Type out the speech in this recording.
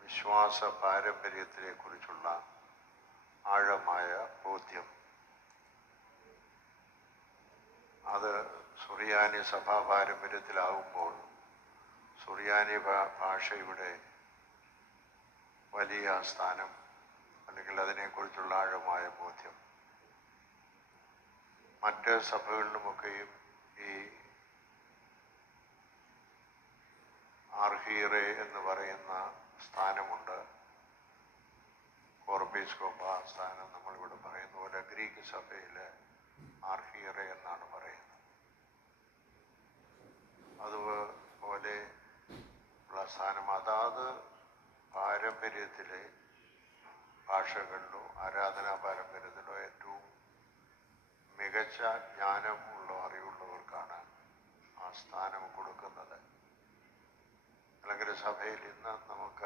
വിശ്വാസ പാരമ്പര്യത്തെക്കുറിച്ചുള്ള ആഴമായ ബോധ്യം അത് സുറിയാനി സഭാ പാരമ്പര്യത്തിലാകുമ്പോൾ സുറിയാനി ഭാഷയുടെ വലിയ സ്ഥാനം അല്ലെങ്കിൽ അതിനെക്കുറിച്ചുള്ള ആഴമായ ബോധ്യം മറ്റ് സഭകളിലുമൊക്കെയും ഈ ആർഹീറെ എന്ന് പറയുന്ന സ്ഥാനമുണ്ട്. കോർബീസ്കോപ്പ സ്ഥാനം നമ്മളിവിടെ പറയുന്ന പോലെ ഗ്രീക്ക് സഭയിൽ ആർഹീറെ എന്നാണ് പറയുന്നത്. അതുപോലെ ഉള്ള സ്ഥാനം അതാത് പാരമ്പര്യത്തിലെ ഭാഷകളിലോ ആരാധനാ പാരമ്പര്യത്തിലോ ഏറ്റവും മികച്ച ജ്ഞാനമുള്ള അറിവുള്ളവർക്കാണ് ആ സ്ഥാനം കൊടുക്കുന്നത്. അല്ലെങ്കിൽ സഭയിൽ ഇന്ന് നമുക്ക്